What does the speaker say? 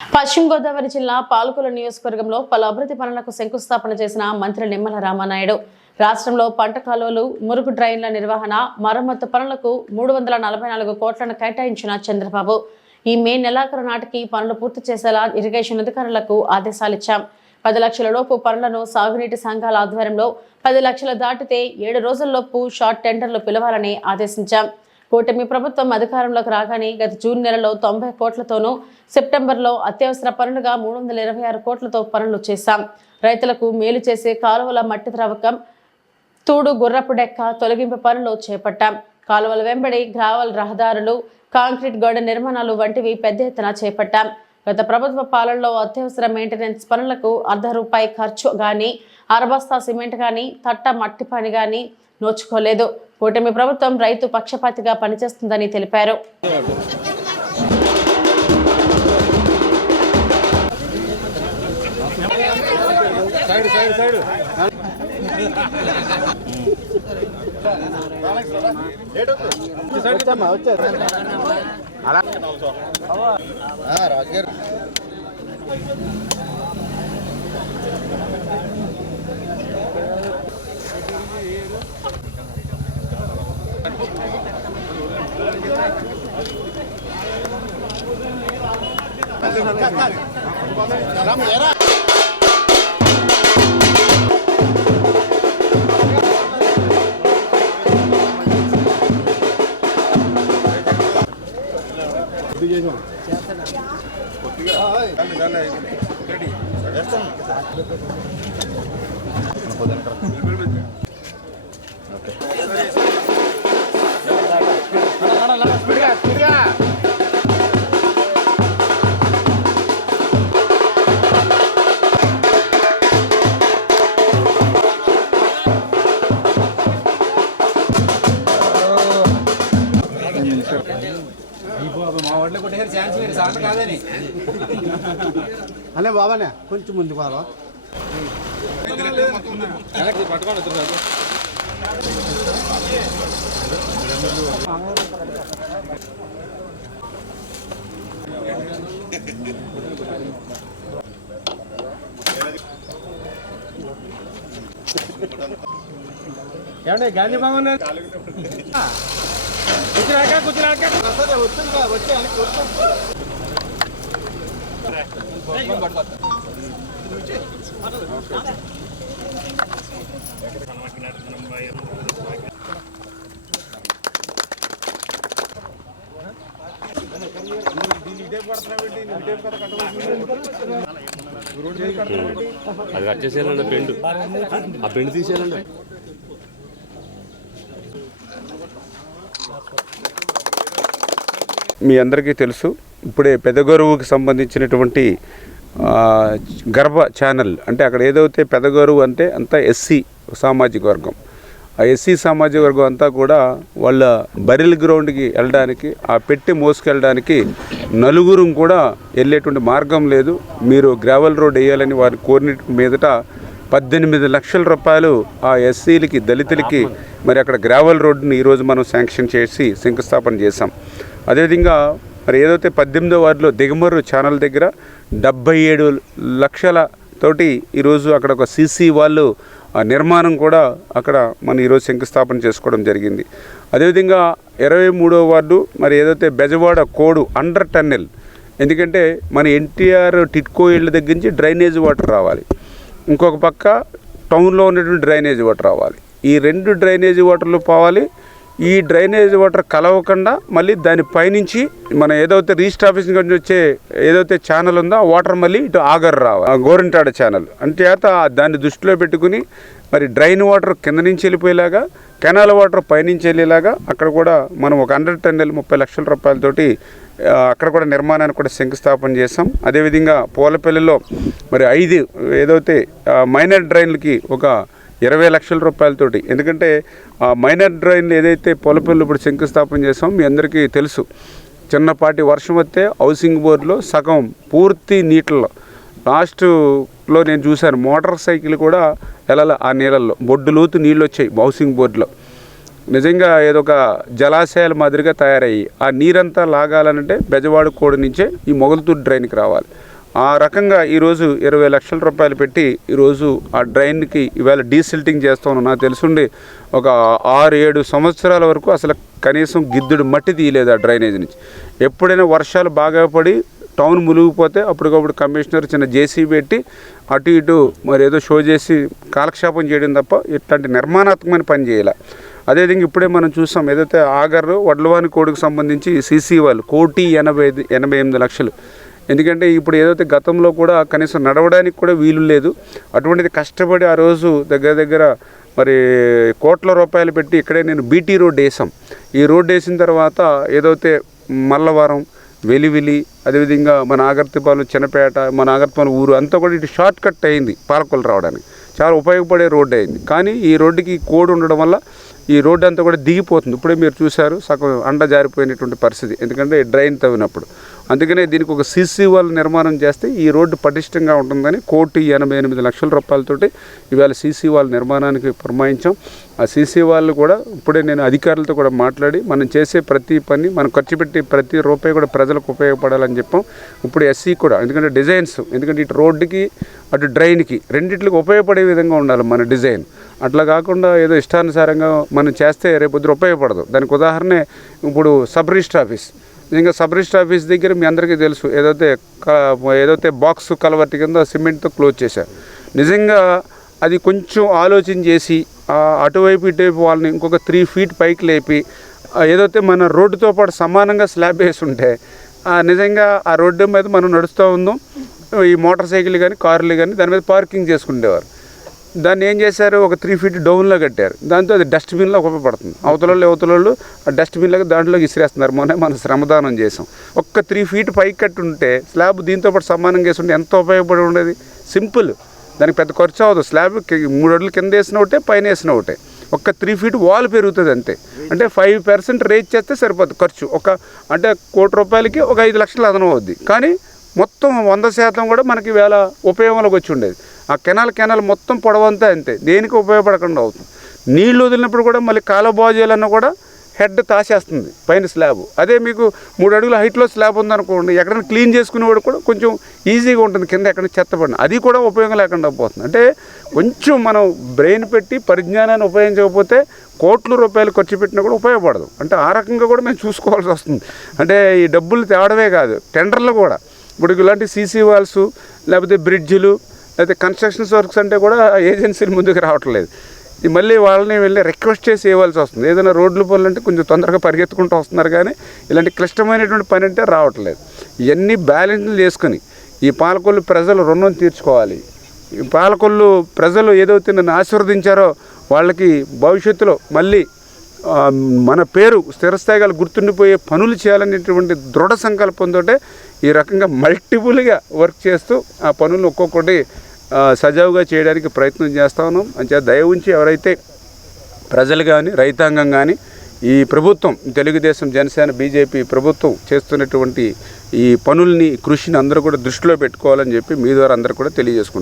పశ్చిమ గోదావరి జిల్లా పాలకొల్లు నియోజకవర్గంలో పలు అభివృద్ధి పనులకు శంకుస్థాపన చేసిన మంత్రి నిమ్మల రామానాయుడు రాష్ట్రంలో పంట కాలువలు, మురుగు డ్రైన్ల నిర్వహణ, మరమ్మతు పనులకు 344 కోట్లను కేటాయించిన చంద్రబాబు ఈ మే నెలాఖరు నాటికి పనులు పూర్తి చేసేలా ఇరిగేషన్ అధికారులకు ఆదేశాలిచ్చాం. 10 లక్షల లోపు పనులను సాగునీటి సంఘాల ఆధ్వర్యంలో 10 లక్షలు దాటితే 7 రోజుల్లోపు షార్ట్ టెండర్లు పిలవాలని ఆదేశించాం. కూటమి ప్రభుత్వం అధికారంలోకి రాగానే గత జూన్ నెలలో 90 కోట్లతోనూ, సెప్టెంబర్లో అత్యవసర పనులుగా 326 కోట్లతో పనులు చేశాం. రైతులకు మేలు చేసే కాలువల మట్టి త్రవ్వకం, తూడు గుర్రపు డెక్క తొలగింపు పనులు చేపట్టాం. కాలువల వెంబడి గ్రావెల్ రహదారులు, కాంక్రీట్ గోడ నిర్మాణాలు వంటివి పెద్ద ఎత్తున చేపట్టాం. గత ప్రభుత్వ పాలనలో అత్యవసర మెయింటెనెన్స్ పనులకు ₹1 ఖర్చు గానీ, అరబస్తా సిమెంట్ గానీ, తట్ట మట్టి పని గానీ నోచుకోలేదు. కూటమి ప్రభుత్వం రైతు పక్షపాతిగా పనిచేస్తుందని తెలిపారు. అనే బాబానే కొంచెం ముందు బాబా ఏమంటే గాంధీ బాగున్నా అది కట్ చేసేయాలండి, బెండ్ ఆ బెండ్ తీసేయాలండి. మీ అందరికీ తెలుసు, ఇప్పుడే పెదగరువుకి సంబంధించినటువంటి గర్భ ఛానల్ అంటే అక్కడ ఏదైతే పెదగరువు అంటే అంతా ఎస్సీ సామాజిక వర్గం. ఆ ఎస్సీ సామాజిక వర్గం అంతా కూడా వాళ్ళ బరిల్ గ్రౌండ్కి వెళ్ళడానికి, ఆ పెట్టి మోసుకెళ్ళడానికి నలుగురు కూడా వెళ్ళేటువంటి మార్గం లేదు. మీరు గ్రావెల్ రోడ్ వేయాలని వారి కోరిన మీదట 18 లక్షల రూపాయలు ఆ ఎస్సీలకి, దళితులకి మరి అక్కడ గ్రావెల్ రోడ్డుని ఈరోజు మనం శాంక్షన్ చేసి శంకుస్థాపన చేశాం. అదేవిధంగా మరి ఏదైతే 18వ వార్డులో దిగమర్రు ఛానల్ దగ్గర 77 లక్షల తోటి ఈరోజు అక్కడ ఒక సీసీ వాళ్ళు నిర్మాణం కూడా అక్కడ మనం ఈరోజు శంకుస్థాపన చేసుకోవడం జరిగింది. అదేవిధంగా 23వ వార్డు మరి ఏదైతే బెజవాడ కోడు అండర్ టన్నెల్, ఎందుకంటే మన ఎన్టీఆర్ టిట్కో ఇళ్ళ దగ్గర నుంచి డ్రైనేజ్ వాటర్ రావాలి, ఇంకొక పక్క టౌన్లో ఉన్నటువంటి డ్రైనేజ్ వాటర్ రావాలి. ఈ 2 డ్రైనేజ్ వాటర్లు పోవాలి. ఈ డ్రైనేజ్ వాటర్ కలవకుండా మళ్ళీ దాని పైనుంచి మన ఏదైతే రిజిస్టర్ ఆఫీస్ నుంచి వచ్చే ఏదైతే ఛానల్ ఉందో ఆ వాటర్ మళ్ళీ ఇటు ఆగర్ రావాలి, గోరింటాడ ఛానల్ అంటే దాన్ని దృష్టిలో పెట్టుకుని మరి డ్రైన్ వాటర్ కింద నుంచి వెళ్ళిపోయేలాగా, కెనాల్ వాటర్ పైనుంచి వెళ్ళేలాగా అక్కడ కూడా మనం ఒక 100 టన్నెల్ 30 లక్షల రూపాయలతోటి అక్కడ కూడా నిర్మాణానికి కూడా శంకుస్థాపన చేసాం. అదేవిధంగా పూలపల్లిలో మరి 5 ఏదైతే మైనర్ డ్రైన్లకి ఒక 20 లక్షల రూపాయలతోటి, ఎందుకంటే ఆ మైనర్ డ్రైన్లు ఏదైతే పొలపల్లి ఇప్పుడు శంకుస్థాపన చేసాం మీ అందరికీ తెలుసు. చిన్నపాటి వర్షం వస్తే హౌసింగ్ బోర్డులో సగం పూర్తి నీటిలో లాస్ట్లో నేను చూశాను, మోటార్ సైకిల్ కూడా వెళ్ళాలి ఆ నీళ్ళల్లో, బొడ్డు లోతు నీళ్ళు వచ్చాయి హౌసింగ్ బోర్డులో. నిజంగా ఏదో ఒక జలాశయాల మాదిరిగా తయారయ్యి ఆ నీరంతా లాగాలనంటే బెజవాడ కోడి నుంచే ఈ మొగల్తూరు డ్రైన్కి రావాలి. ఆ రకంగా ఈరోజు 20 లక్షల రూపాయలు పెట్టి ఈరోజు ఆ డ్రైన్కి ఇవాళ డీసిల్టింగ్ చేస్తాను. నాకు తెలుసుండి ఒక 6-7 సంవత్సరాల వరకు అసలు కనీసం గిద్దుడు మట్టి తీయలేదు ఆ డ్రైనేజ్ నుంచి. ఎప్పుడైనా వర్షాలు బాగా పడి టౌన్ మునిగిపోతే అప్పటికప్పుడు కమిషనర్ చిన్న జేసీబీ పెట్టి అటు ఇటు మరి ఏదో షో చేసి కాలక్షేపం చేయడం తప్ప ఇట్లాంటి నిర్మాణాత్మకమైన పని చేయాలి. అదేవిధంగా ఇప్పుడే మనం చూసాం, ఏదైతే ఆగర్ వడ్లవాని కోడుకు సంబంధించి సీసీ వాళ్ళు 1,88 లక్షలు. ఎందుకంటే ఇప్పుడు ఏదైతే గతంలో కూడా కనీసం నడవడానికి కూడా వీలు లేదు. అటువంటిది కష్టపడి ఆ రోజు దగ్గర మరి కోట్ల రూపాయలు పెట్టి ఇక్కడే నేను బీటీ రోడ్ వేసాం. ఈ రోడ్ వేసిన తర్వాత ఏదైతే మల్లవరం, వెలివిలి, అదేవిధంగా మన ఆగర్తిపాలెం, చిన్నపేట, మన ఆగర్తిపాలెం ఊరు అంతా కూడా ఇటు షార్ట్ కట్ అయింది. పాలకొల్లు రావడానికి చాలా ఉపయోగపడే రోడ్డు అయింది. కానీ ఈ రోడ్డుకి కోడ్ ఉండడం వల్ల ఈ రోడ్డు అంతా కూడా దిగిపోతుంది. ఇప్పుడే మీరు చూశారు, సగం అండ జారిపోయినటువంటి పరిస్థితి, ఎందుకంటే డ్రైన్ తవ్వినప్పుడు. అందుకనే దీనికి ఒక సీసీ వాల్ నిర్మాణం చేస్తే ఈ రోడ్డు పటిష్టంగా ఉంటుందని 1,88 లక్షల రూపాయలతోటి ఇవాళ సీసీ వాల్ నిర్మాణానికి పురమాయించాం. ఆ సీసీ వాళ్ళు కూడా ఇప్పుడే నేను అధికారులతో కూడా మాట్లాడి మనం చేసే ప్రతి పని, మనం ఖర్చు పెట్టి ప్రతి రూపాయి కూడా ప్రజలకు ఉపయోగపడాలని చెప్పాం. ఇప్పుడు ఎస్సీ కూడా, ఎందుకంటే డిజైన్స్, ఎందుకంటే ఇటు రోడ్డుకి అటు డ్రైన్కి రెండింటికి ఉపయోగపడే విధంగా ఉండాలి మన డిజైన్. అట్లా కాకుండా ఏదో ఇష్టానుసారంగా మనం చేస్తే రేపొద్దు ఉపయోగపడదు. దానికి ఉదాహరణే ఇప్పుడు సబ్ రిజిస్టర్ ఆఫీస్. నిజంగా సబ్ రిజిస్టర్ ఆఫీస్ దగ్గర మీ అందరికీ తెలుసు, ఏదైతే బాక్స్ కలవర్టి కింద సిమెంట్తో క్లోజ్ చేశారు. నిజంగా అది కొంచెం ఆలోచన చేసి అటువైపు ఇటువైపు వాళ్ళని ఇంకొక 3 ఫీట్ పైకి లేపి ఏదైతే మన రోడ్డుతో పాటు సమానంగా స్లాబ్ వేసి ఉంటే నిజంగా ఆ రోడ్డు మీద మనం నడుస్తూ ఉందాం, ఈ మోటార్ సైకిల్ కానీ కార్లు కానీ దాని మీద పార్కింగ్ చేసుకునేవారు. దాన్ని ఏం చేశారు, ఒక 3 ఫీట్ డౌన్లో కట్టారు. దాంతో అది డస్ట్బిన్లో ఉపయోగపడుతుంది. అవతల ఆ డస్ట్బిన్లోకి దాంట్లోకి ఇసిరేస్తున్నారు. మనం శ్రమదానం చేసాం. ఒక్క 3 ఫీట్ పైకి కట్టి ఉంటే స్లాబ్ దీంతో పాటు సమానంగా వేసి ఉంటే ఎంత ఉపయోగపడి ఉండేది. సింపుల్, దానికి పెద్ద ఖర్చు అవ్వదు. స్లాబ్ 3 అడుగులు కింద వేసిన ఒకటే, పైన వేసిన ఒకటే. ఒక్క 3 ఫీట్ వాల్ పెరుగుతుంది అంతే. అంటే 5% రేజ్ చేస్తే సరిపోతుంది ఖర్చు. అంటే 1 కోటి రూపాయలకి ఒక 5 లక్షలు అదనం అవుద్ది. కానీ మొత్తం 100% కూడా మనకి వేళ ఉపయోగంలోకి వచ్చి ఉండేది. ఆ కెనాల్ మొత్తం పొడవంతా అంతే, దేనికి ఉపయోగపడకుండా అవుతుంది. నీళ్లు వదిలినప్పుడు కూడా మళ్ళీ కాలువ బాగు చేయాలన్నా కూడా హెడ్ తాసేస్తుంది పైన స్లాబ్. అదే మీకు 3 అడుగుల హైట్లో స్లాబ్ ఉందనుకోండి, ఎక్కడైనా క్లీన్ చేసుకునేవాడు కూడా కొంచెం ఈజీగా ఉంటుంది. కింద ఎక్కడ చెత్త పడిన అది కూడా ఉపయోగం లేకుండా పోతుంది. అంటే కొంచెం మనం బ్రెయిన్ పెట్టి పరిజ్ఞానాన్ని ఉపయోగించకపోతే కోట్ల రూపాయలు ఖర్చు పెట్టినా కూడా ఉపయోగపడదు. అంటే ఆ రకంగా కూడా మేము చూసుకోవాల్సి వస్తుంది. అంటే ఈ డబ్బులు తేవడమే కాదు, టెండర్లు కూడా ఇప్పుడు ఇలాంటి సీసీ వాల్స్, లేకపోతే బ్రిడ్జిలు, లేకపోతే కన్స్ట్రక్షన్స్ వర్క్స్ అంటే కూడా ఏజెన్సీలు ముందుకు రావట్లేదు. మళ్ళీ వాళ్ళని వెళ్ళి రిక్వెస్ట్ చేసి ఇవ్వాల్సి వస్తుంది. ఏదైనా రోడ్లు పనులు అంటే కొంచెం తొందరగా పరిగెత్తుకుంటూ వస్తున్నారు, కానీ ఇలాంటి క్లిష్టమైనటువంటి పని అంటే రావట్లేదు. ఇవన్నీ బ్యాలెన్స్లు చేసుకుని ఈ పాలకొల్లు ప్రజలు రుణం తీర్చుకోవాలి. ఈ పాలకొల్లు ప్రజలు ఏదైతే నన్ను ఆశీర్వదించారో వాళ్ళకి భవిష్యత్తులో మళ్ళీ మన పేరు స్థిరస్థాయిగా గుర్తుండిపోయే పనులు చేయాలనేటువంటి దృఢ సంకల్పంతో ఈ రకంగా మల్టిపుల్గా వర్క్ చేస్తూ ఆ పనులు ఒక్కొక్కటి సజావుగా చేయడానికి ప్రయత్నం చేస్తా ఉన్నాం. అంతే దయ ఉంచి ఎవరైతే ప్రజలు కానీ రైతాంగం కానీ ఈ ప్రభుత్వం, తెలుగుదేశం, జనసేన, బీజేపీ ప్రభుత్వం చేస్తున్నటువంటి ఈ పనుల్ని, కృషిని అందరూ కూడా దృష్టిలో పెట్టుకోవాలని చెప్పి మీ ద్వారా అందరూ కూడా తెలియజేసుకుంటాం.